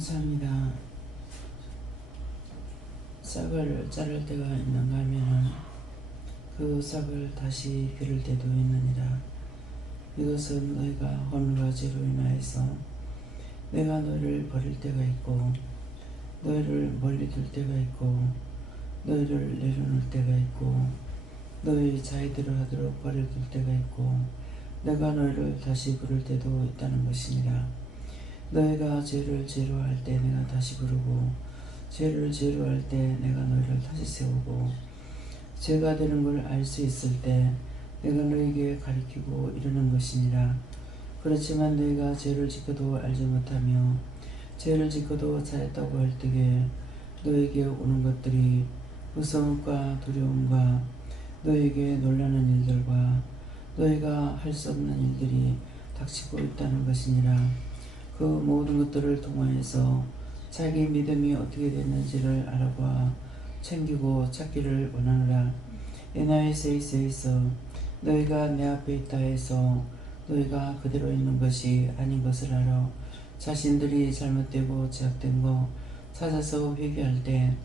감사합니다. 싹을 자를 때가 있는가 하면은 그 싹을 다시 기를 때도 있느니라. 이것은 너희가 허물과 죄로 인하여서 내가 너희를 버릴 때가 있고 너희를 멀리 둘 때가 있고 너희를 내려놓을 때가 있고 너희 자의대로 하도록 버려둘 때가 있고 내가 너희를 다시 부를 때도 있다는 것이니라. 너희가 죄를 죄로 할 때 내가 다시 부르고 죄를 죄로 할 때 내가 너희를 다시 세우고 죄가 되는 걸 알 수 있을 때 내가 너희에게 가리키고 이르는 것이니라. 그렇지만 너희가 죄를 지켜도 알지 못하며 죄를 지켜도 잘했다고 할 때에 너희에게 오는 것들이 무서움과 두려움과 너희에게 놀라는 일들과 너희가 할 수 없는 일들이 닥치고 있다는 것이니라. 그 모든 것들을 통하여서 자기 믿음이 어떻게 됐는지를 알아봐 챙기고 찾기를 원하노라. 에나이세이세이서 너희가 내 앞에 있다 해서 너희가 그대로 있는 것이 아닌 것을 알아 자신들이 잘못되고 제약된 거 찾아서 회개할 때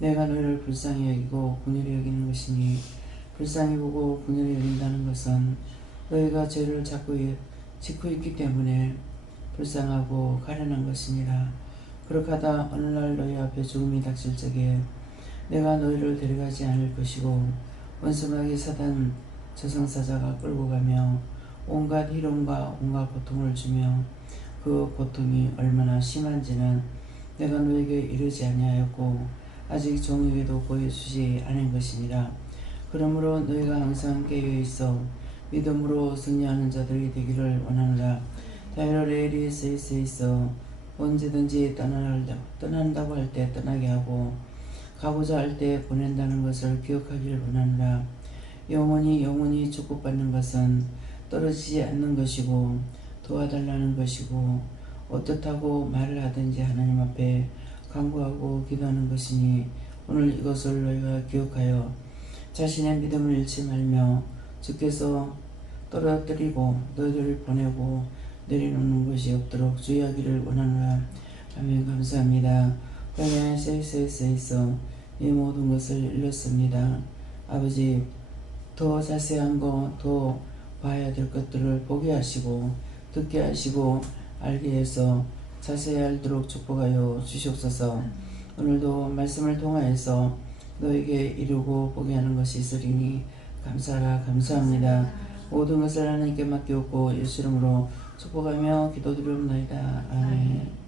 내가 너희를 불쌍히 여기고 긍휼히 여기는 것이니, 불쌍히 보고 긍휼히 여긴다는 것은 너희가 죄를 짓고 있기 때문에 불쌍하고 가련한 것이니라. 그렇게 하다 어느 날 너희 앞에 죽음이 닥칠 적에 내가 너희를 데려가지 않을 것이고 원수마귀 사단 저승사자가 끌고 가며 온갖 희롱과 온갖 고통을 주며 그 고통이 얼마나 심한지는 내가 너에게 이르지 아니하였고 아직 종에게도 보여주지 않은 것이니라. 그러므로 너희가 항상 깨어있어 믿음으로 승리하는 자들이 되기를 원하노라. 다이로레일이 세이세이서 언제든지 떠난다고 할 때 떠나게 하고 가고자 할 때 보낸다는 것을 기억하기를 원하노라. 영원히 축복받는 것은 떨어지지 않는 것이고 도와달라는 것이고 어떻다고 말을 하든지 하나님 앞에 간구하고 기도하는 것이니, 오늘 이것을 너희가 기억하여 자신의 믿음을 잃지 말며 주께서 떨어뜨리고 너희들을 보내고 내려놓는 것이 없도록 주의하기를 원하노라. 아멘. 감사합니다. 광야의 세이세이세이서 이 모든 것을 일렀습니다. 아버지, 더 자세한 거, 더 봐야 될 것들을 보게 하시고 듣게 하시고 알게 해서 자세히 알도록 축복하여 주시옵소서. 오늘도 말씀을 통하여서 너에게 이루고 보게 하는 것이 있으리니 감사합니다. 모든 것을 하나님께 맡기옵고 예수 이름으로 축복하며 기도드리옵나이다. 아멘.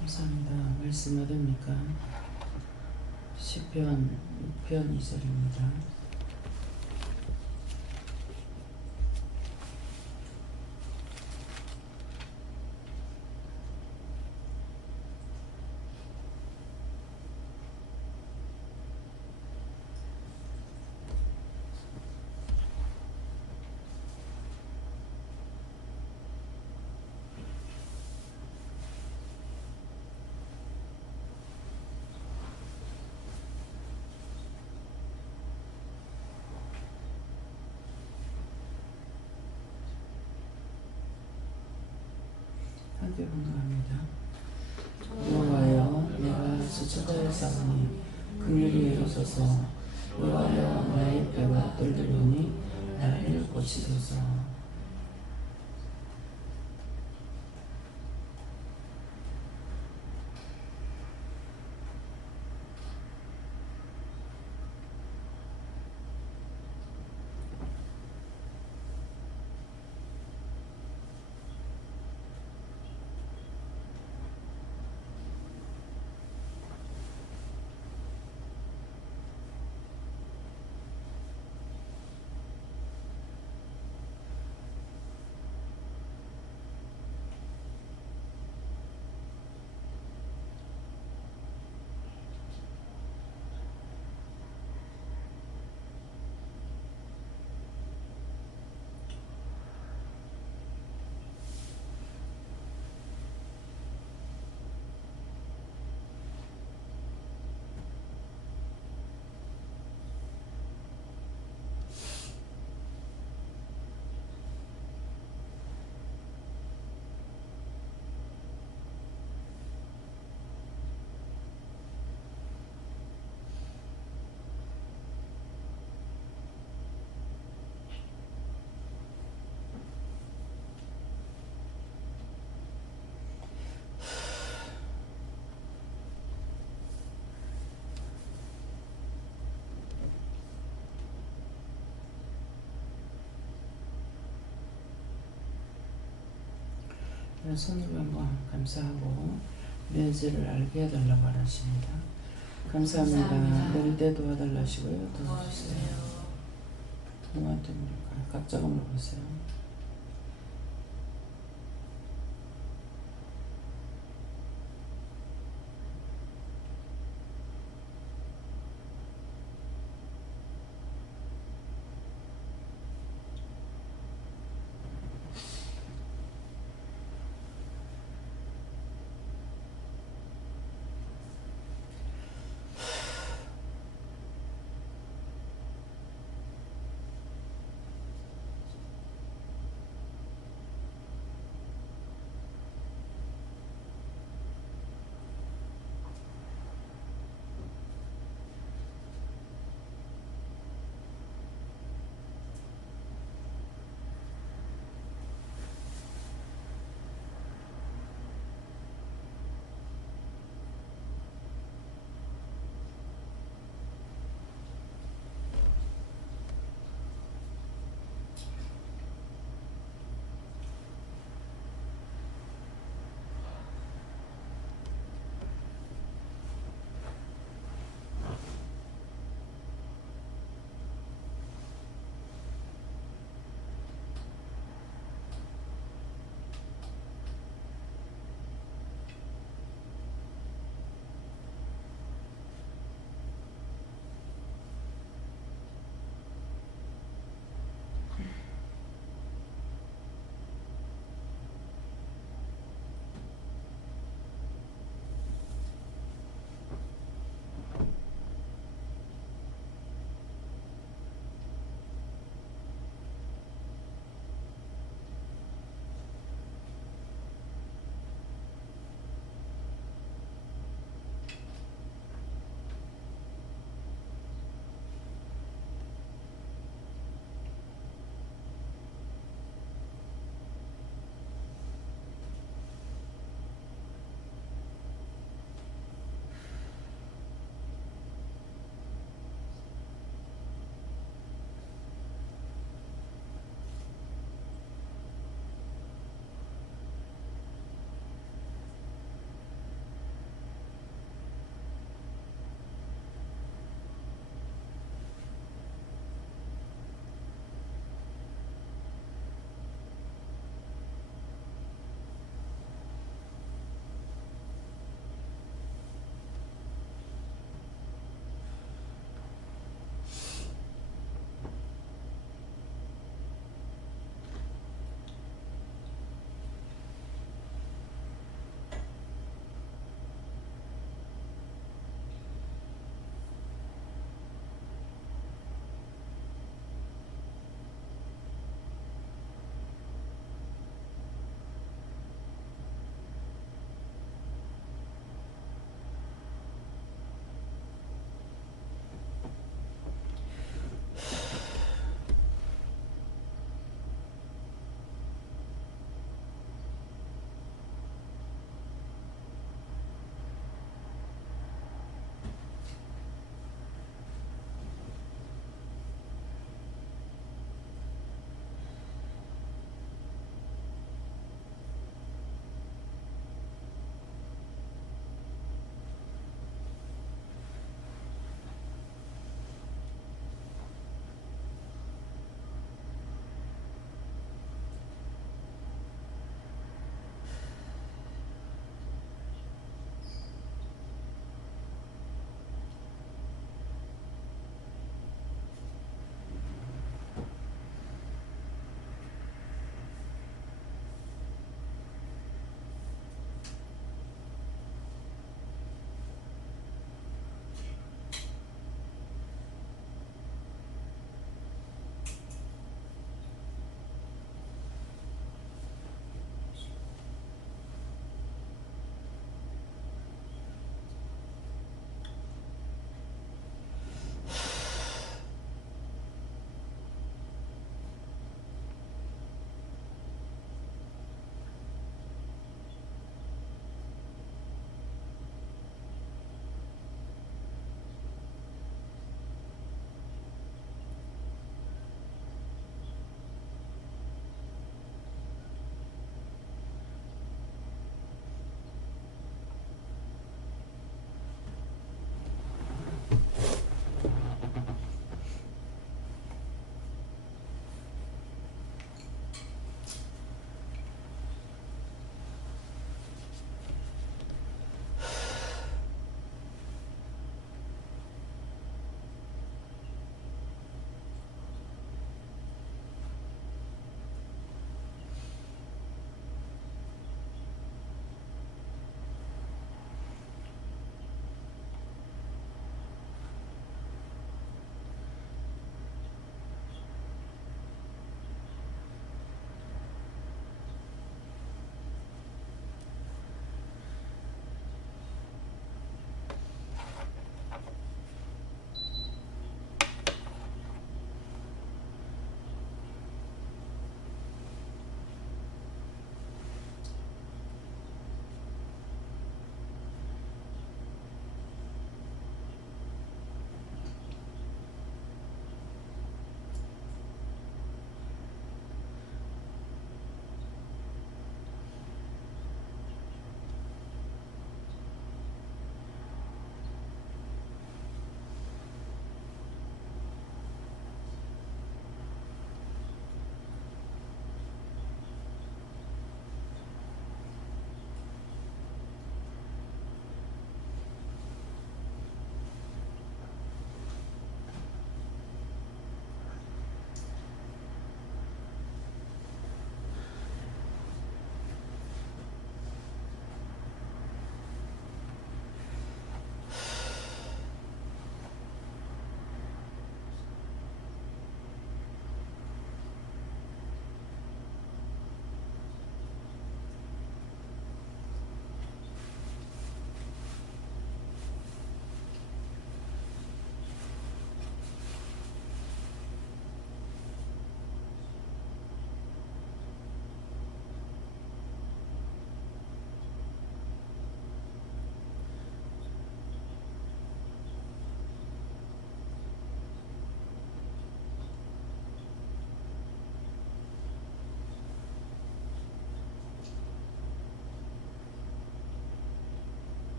감사합니다. 말씀 어딥니까? 시편 6편 2절입니다. 함께 봉독합니다. 여호와여, 내가 수치하였사오니 긍휼히 여기소서. 여호와여, 나의 뼈가 떨리오니 나를 고치소서. 손을 한번 감사하고 면세를 알게 해달라고 하십니다. 감사합니다. 내릴 때 도와달라 하시고요. 도와주세요. 누구한테 물을까요? 각자가 물어보세요.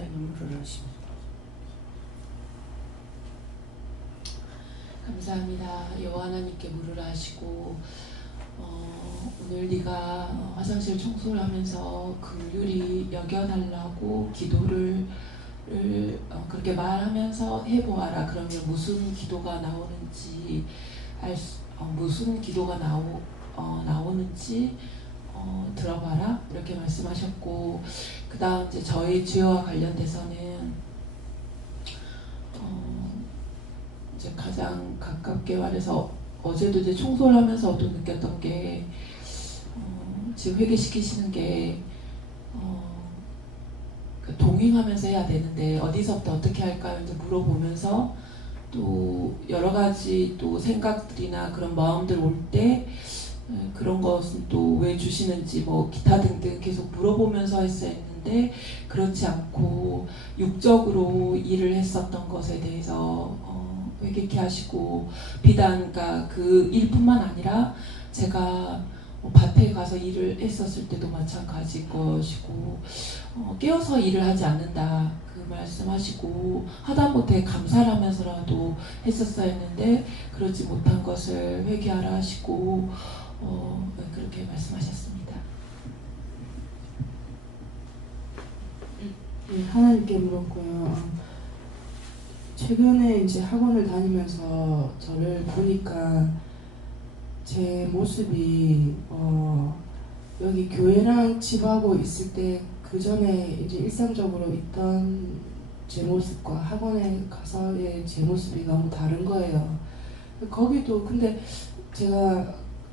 자기가 물으라 하십니다. 감사합니다. 여호와 하나님께 물으라 하시고 오늘 네가 화장실 청소를 하면서 긍휼히 여겨달라고 기도를 그렇게 말하면서 해보아라. 그러면 무슨 기도가 나오는지 무슨 기도가 나오는지 들어봐라 이렇게 말씀하셨고, 그 다음 이제 저희 주여와 관련돼서는 이제 가장 가깝게 말해서 어제도 이제 청소를 하면서도 느꼈던 게 지금 회개시키시는 게 동행하면서 해야 되는데 어디서부터 어떻게 할까요? 이제 물어보면서 또 여러 가지 또 생각들이나 그런 마음들 올 때 그런 것은 또 왜 주시는지 뭐 기타 등등 계속 물어보면서 했어야 했는데 그렇지 않고 육적으로 일을 했었던 것에 대해서 회개케 하시고, 비단 그러니까 그 일뿐만 아니라 제가 밭에 가서 일을 했었을 때도 마찬가지일 것이고 깨어서 일을 하지 않는다 그 말씀하시고, 하다못해 감사를 하면서라도 했었어야 했는데 그러지 못한 것을 회개하라 하시고 그렇게 말씀하셨습니다. 네, 하나님께 물었고요. 최근에 이제 학원을 다니면서 저를 보니까 제 모습이 여기 교회랑 집하고 있을 때 그 전에 이제 일상적으로 있던 제 모습과 학원에 가서의 제 모습이 너무 다른 거예요. 거기도 근데 제가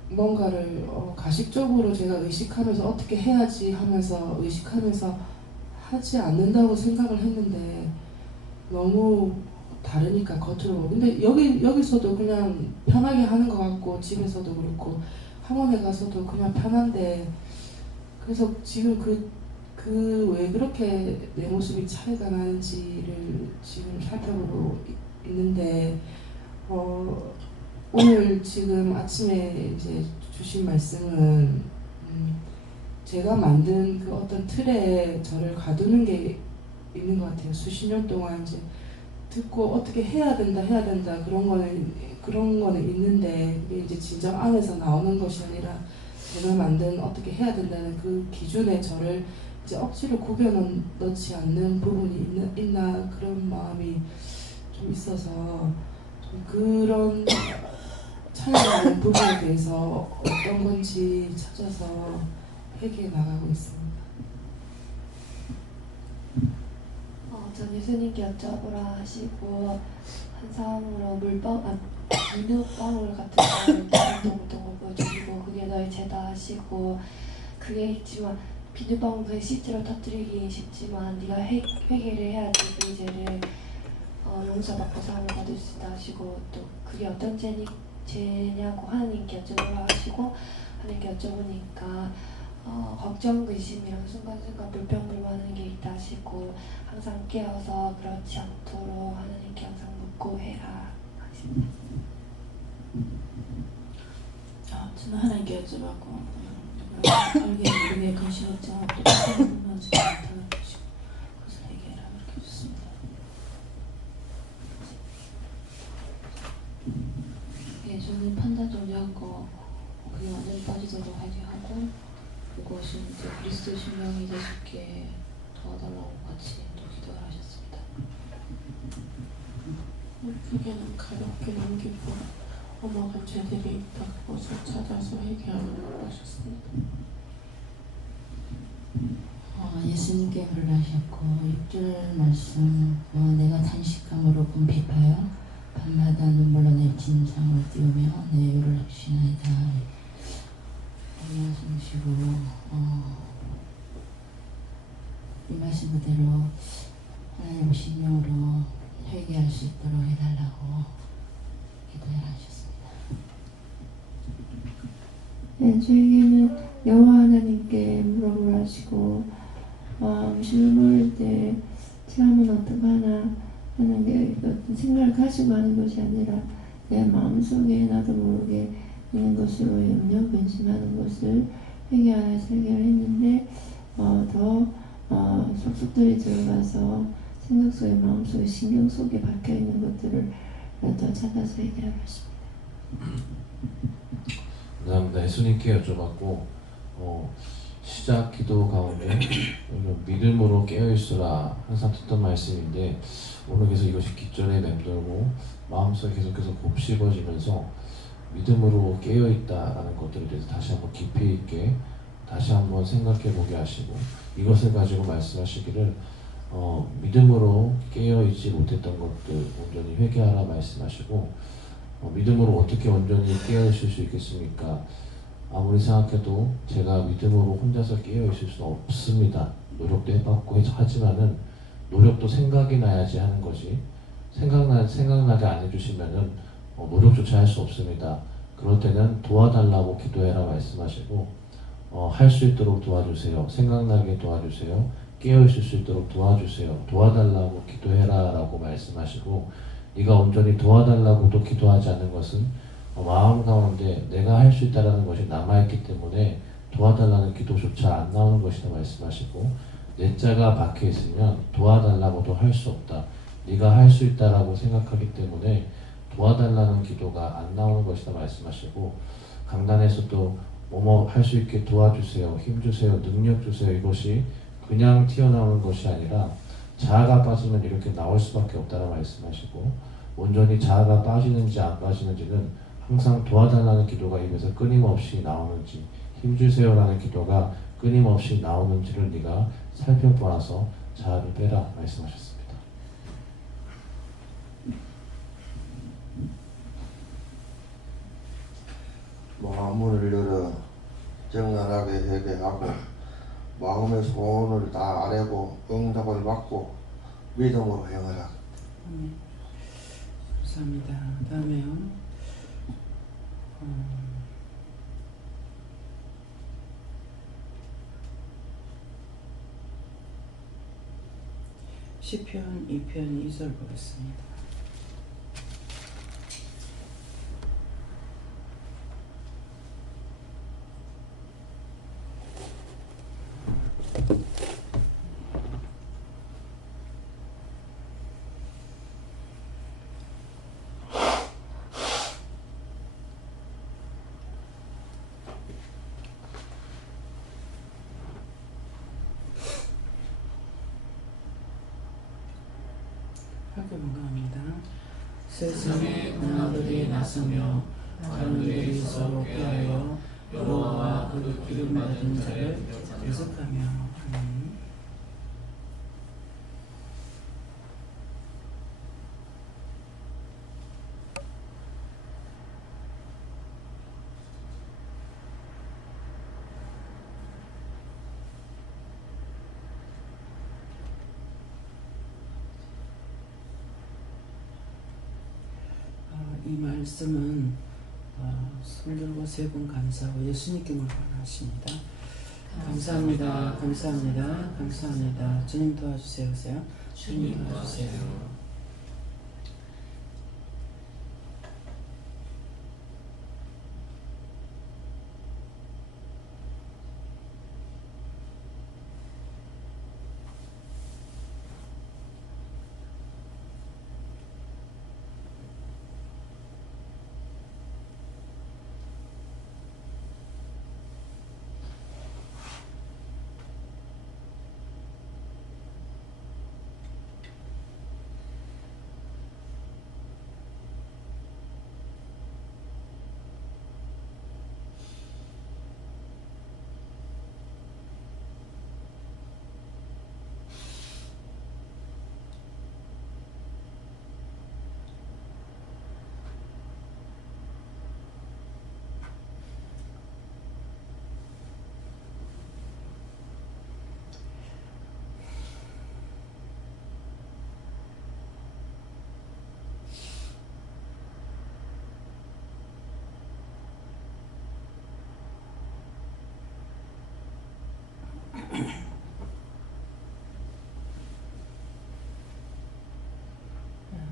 뭔가를 가식적으로 제가 의식하면서 어떻게 해야지 하면서 의식하면서 하지 않는다고 생각을 했는데 너무 다르니까 겉으로. 근데 여기서도 그냥 편하게 하는 것 같고 집에서도 그렇고 학원에 가서도 그냥 편한데, 그래서 지금 그 왜 그렇게 내 모습이 차이가 나는지를 지금 살펴보고 있는데 오늘 지금 아침에 이제 주신 말씀은 제가 만든 그 어떤 틀에 저를 가두는 게 있는 것 같아요. 수십 년 동안 이제 듣고 어떻게 해야 된다 그런 거는 있는데 그게 이제 진정 안에서 나오는 것이 아니라 제가 만든 어떻게 해야 된다는 그 기준에 저를 이제 억지로 구겨 넣지 않는 부분이 있나 그런 마음이 좀 있어서 좀 그런 차이가 나는 부분에 대해서 어떤 건지 찾아서 회개해 나가고 있습니다. 전 예수님께 여쭤보라 하시고 한상으로 비누방울 같은 거를 동동을 보여주시고 그게 너의 죄다 하시고, 그게 있지만 비누방울에 실제로 터뜨리기 쉽지만 네가 회개를 해야지 그 죄를 용서받고 사함을 받을 수 있다 하시고, 또 그게 어떤 죄냐고 하나님께 여쭤보라 하시고 하나님께 여쭤보니까 걱정, 의심이랑 순간순간 불평불만하는 게 있다 하시고 항상 깨어서 그렇지 않도록 하나님께 항상 묻고 해라 하십니다. 저는 하나님께 여쭤봤고 알게 모르게 근심했지 않고 하나님만지 못하는 것이고 그것을 해결하라 그렇게 해줬습니다. 예, 저는 판단 정리한 거 그게 완전히 빠지도록 회개하고, 그것은 이제 그리스도 신명이 될 수 있게 도와달라고 같이 또 기도를 하셨습니다. 회개는 가볍게 넘기고 넘어간 죄들이 있다 그것을 찾아서 회개하라고 하셨습니다. 예수님께 불러하셨고 6절 말씀 내가 탄식함으로 궁핍하여 밤마다 눈물로 내 진상을 띄우며 내 요를 확신하이다. 말씀이시고 이 말씀 그대로 하나님의 심령으로 회개할 수 있도록 해달라고 기도해 하셨습니다. 네, 저에게는 여호와 하나님께 물어보라 하시고 음식을 먹을 때 체험은 어떡하나 하는 게 어떤 생각을 가지고 하는 것이 아니라 내 마음속에 나도 모르게 있는 것으로 염려 근심하는 것을 회개하여서 해결했는데 더 속속들이 들어가서 생각 속에 마음 속에 신경 속에 박혀 있는 것들을 더 찾아서 해결하십니다. 감사합니다. 예수님께 여쭤봤고 시작 기도 가운데 믿음으로 깨어있으라 항상 듣던 말씀인데 오늘 계속 이것이 깃전에 맴돌고 마음속에 계속해서 곱씹어지면서 믿음으로 깨어있다라는 것들에 대해서 다시 한번 깊이 있게 다시 한번 생각해 보게 하시고 이것을 가지고 말씀하시기를 믿음으로 깨어있지 못했던 것들 온전히 회개하라 말씀하시고 믿음으로 어떻게 온전히 깨어있을 수 있겠습니까? 아무리 생각해도 제가 믿음으로 혼자서 깨어있을 수는 없습니다. 노력도 해봤고 하지만은 노력도 생각이 나야지 하는 것이 생각나게 안 해주시면은 노력조차 할 수 없습니다. 그럴 때는 도와달라고 기도해라 말씀하시고 할 수 있도록 도와주세요. 생각나게 도와주세요. 깨어있을 수 있도록 도와주세요. 도와달라고 기도해라 라고 말씀하시고 네가 온전히 도와달라고도 기도하지 않는 것은 마음 가운데 내가 할 수 있다는 것이 남아있기 때문에 도와달라는 기도조차 안 나오는 것이다 말씀하시고 내 자가 박혀있으면 도와달라고도 할 수 없다. 네가 할 수 있다라고 생각하기 때문에 도와달라는 기도가 안 나오는 것이다 말씀하시고 강단에서도 뭐뭐 할 수 있게 도와주세요. 힘주세요. 능력 주세요. 이것이 그냥 튀어나오는 것이 아니라 자아가 빠지면 이렇게 나올 수밖에 없다라 말씀하시고 온전히 자아가 빠지는지 안 빠지는지는 항상 도와달라는 기도가 입에서 끊임없이 나오는지 힘주세요라는 기도가 끊임없이 나오는지를 네가 살펴보아서 자아를 빼라 말씀하셨습니다. 마음을 열어 정연하게 회개하고 마음의 소원을 다 아뢰고 응답을 받고 믿음으로 행하라. 감사합니다. 다음에요. 시편 2편 2절 보겠습니다. 함께 봉독합니다. 세상에 문화들이 나서며 가문들이 서로 꾀하여 여호와와 그 기름 받은 자를 계속하며 이 말씀은 손들고 세 번 감사하고 예수님께 물건하십니다. 감사합니다. 감사합니다. 감사합니다. 주님 도와주세요. 하세요. 주님 도와주세요.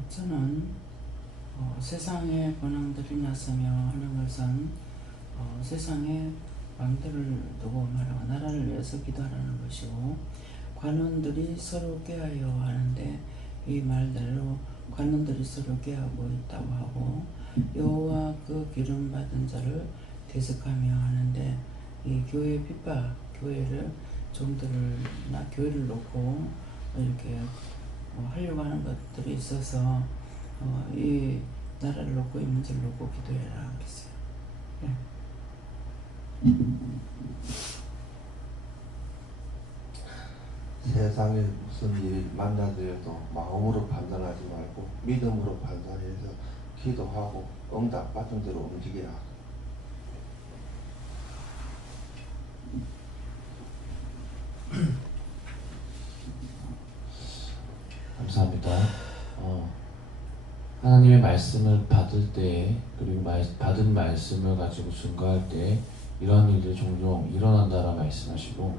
저는 세상의 권왕들이 나서며 하는 것은 세상의 왕들을 두고 말하고 나라를 위해서 기도하라는 것이고 관원들이 서로 꾀하여 하는데 이 말대로 관원들이 서로 꾀하고 있다고 하고 여호와 그 기름 받은 자를 대적하며 하는데 이 교회 핍박, 교회를 종들을나 교회를 놓고 이렇게 하려고 하는 것들이 있어서 이 나라를 놓고 이 문제를 놓고 기도해라 그랬어요. 네. 세상에 무슨 일이 만나더라도 마음으로 판단하지 말고 믿음으로 판단해서 기도하고 응답 받은 대로 움직이라. 감사합니다. 하나님의 말씀을 받을 때 그리고 받은 말씀을 가지고 증거할 때 이러한 일들이 종종 일어난다라 말씀하시고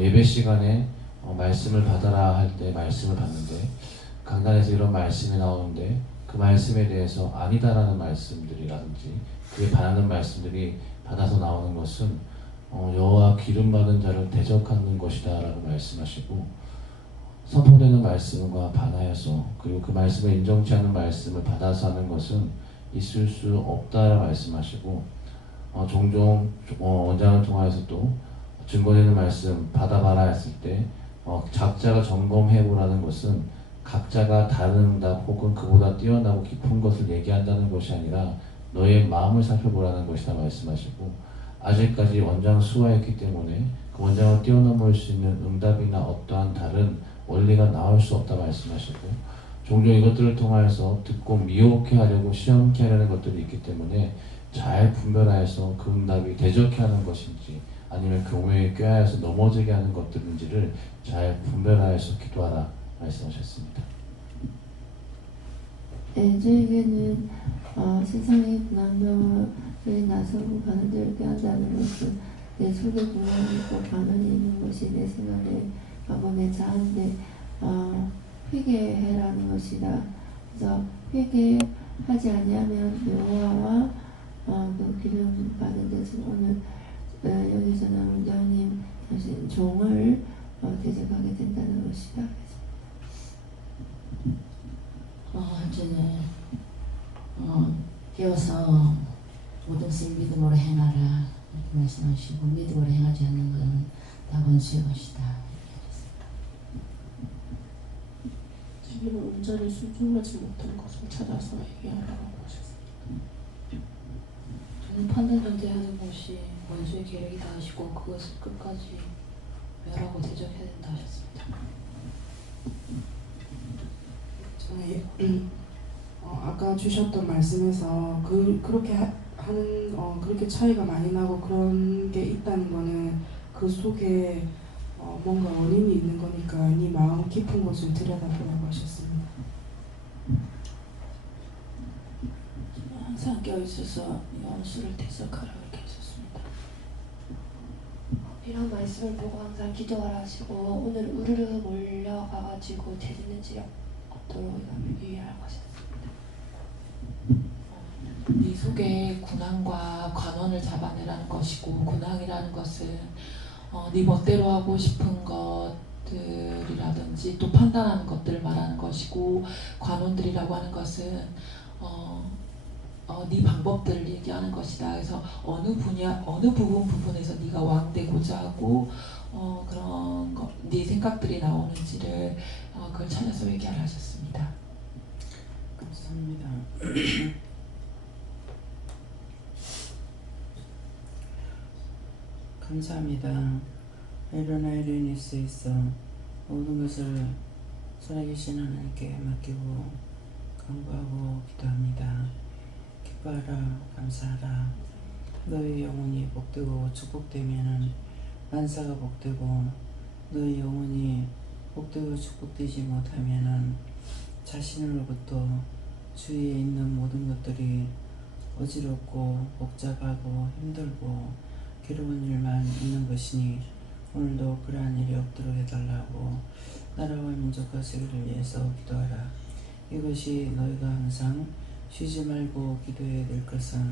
예배 시간에 말씀을 받아라 할 때 말씀을 받는데 강단에서 이런 말씀이 나오는데 그 말씀에 대해서 아니다라는 말씀들이라든지 그에 반하는 말씀들이 받아서 나오는 것은 여호와 기름 받은 자를 대적하는 것이다 라고 말씀하시고 선포되는 말씀과 반하여서 그리고 그 말씀을 인정치 않는 말씀을 받아서 하는 것은 있을 수 없다라 말씀하시고 종종 원장을 통하여서도 증거되는 말씀 받아봐라 했을 때 각자가 점검해보라는 것은 각자가 다른 응답 혹은 그보다 뛰어나고 깊은 것을 얘기한다는 것이 아니라 너의 마음을 살펴보라는 것이다 말씀하시고 아직까지 원장 수화였기 때문에 그 원장을 뛰어넘을 수 있는 응답이나 어떠한 다른 원리가 나올 수 없다 말씀하시고 종종 이것들을 통하여서 듣고 미혹해 하려고 시험케 하려는 것들이 있기 때문에 잘 분별하여서 그 응답이 대적해 하는 것인지 아니면 교회에 꾀하여서 넘어지게 하는 것들인지를 잘 분별하여서 기도하라 말씀하셨습니다. 네, 저에게는 세상의 불안정에 나서고 가는데를 꾀한다는 것은 내 속에 불안이 있고 가만히 있는 것이 내 생각에 몸에 자한데 회개해라는 것이다. 그래서 회개하지 아니하면 여호와와 그 기름 받은 자들 오늘 여기서는 원장님 당신 종을 대적하게 된다는 것이다. 이제는 깨어서 모든 것을 믿음으로 행하라 이렇게 말씀하시고 믿음으로 행하지 않는 것은 다 원수의 것이다. 자기는 온전히 순종하지 못한 것을 찾아서 회개하라고 하셨습니다. 저는 판단전제하는 것이 원수의 계략이다 하시고 그것을 끝까지 멸하고 대적해야 된다 하셨습니다. 저는 아까 주셨던 말씀에서 그렇게 하는 그렇게 차이가 많이 나고 그런 게 있다는 거는 그 속에 뭔가 원인이 있는 거니까 네 마음 깊은 곳을 들여다보라고 하셨습니다. 항상 깨어있어서 원수를 대적하라 이렇게 했었습니다. 이런 말씀을 보고 항상 기도하라 하시고 오늘 우르르 몰려가가지고 재짓는 일이 없도록 유의하라고 하셨습니다. 네 속에 군왕과 관원을 잡아내라는 것이고 군왕이라는 것은 네 멋대로 하고 싶은 것들이라든지 또 판단하는 것들을 말하는 것이고 관원들이라고 하는 것은 네 방법들을 얘기하는 것이다. 그래서 어느 부분에서 네가 왕되고자 하고 그런 네 생각들이 나오는지를 그걸 찾아서 회개하라 하셨습니다. 감사합니다. 감사합니다. 일어나 일어날 수 있어 모든 것을 살아계신 하나님께 맡기고 간구하고 기도합니다. 기뻐하라 감사하라. 너의 영혼이 복되고 축복되면은 만사가 복되고 너의 영혼이 복되고 축복되지 못하면은 자신으로부터 주위에 있는 모든 것들이 어지럽고 복잡하고 힘들고 괴로운 일만 있는 것이니 오늘도 그러한 일이 없도록 해달라고 나라와 민족과 세계를 위해서 기도하라. 이것이 너희가 항상 쉬지 말고 기도해야 될 것은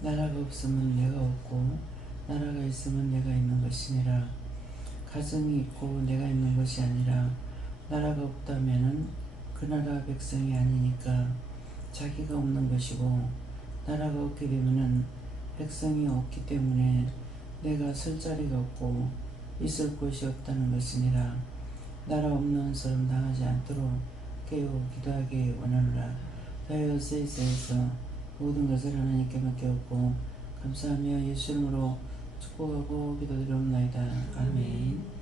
나라가 없으면 내가 없고 나라가 있으면 내가 있는 것이니라. 가정이 있고 내가 있는 것이 아니라 나라가 없다면은 그 나라 백성이 아니니까 자기가 없는 것이고 나라가 없게 되면은 백성이 없기 때문에 내가 설 자리가 없고 있을 곳이 없다는 것이니라. 나라 없는 사람 당하지 않도록 깨어 기도하기 원하노라. 다여 세이스에서 모든 것을 하나님께 맡겼고 감사하며 예수 이름으로 축복하고 기도드리옵나이다. 아멘.